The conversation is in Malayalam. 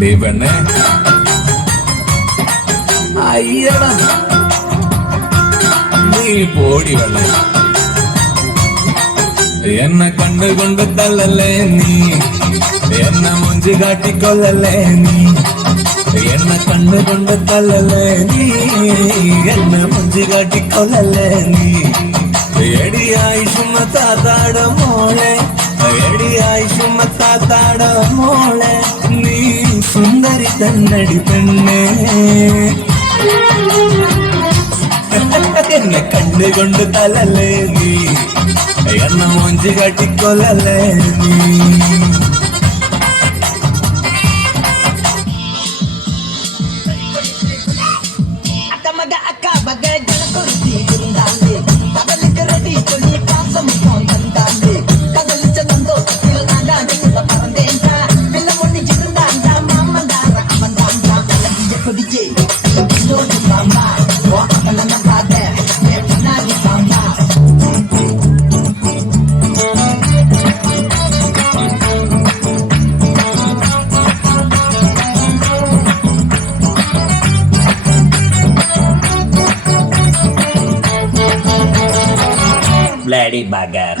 ദൈവനെ അയ്യടാ നീ പോടി വെള്ള എന്നെ കണ്ടുകൊണ്ട് തള്ളല്ലേ നീ എന്നെ മുഞ്ചി കാട്ടിക്കൊള്ളല്ലേ നീ എന്നെ കണ്ടുകൊണ്ട് തള്ളല്ലേ നീ എന്നെ മുഞ്ചി കാട്ടിക്കൊള്ളല്ലേ നീ എടിയായി ചുമത്താതാട മോളെ എടിയായി ചുമത്താതാട മോളെ നീ സുന്ദരി തന്നടി പെണ്ണേ എന്നെ കണ്ടുകൊണ്ട് തലല്ലേ നീ എന്നെ മൊഞ്ചി കാട്ടിക്കൊല്ലല്ലേ നീ Bloody bugger.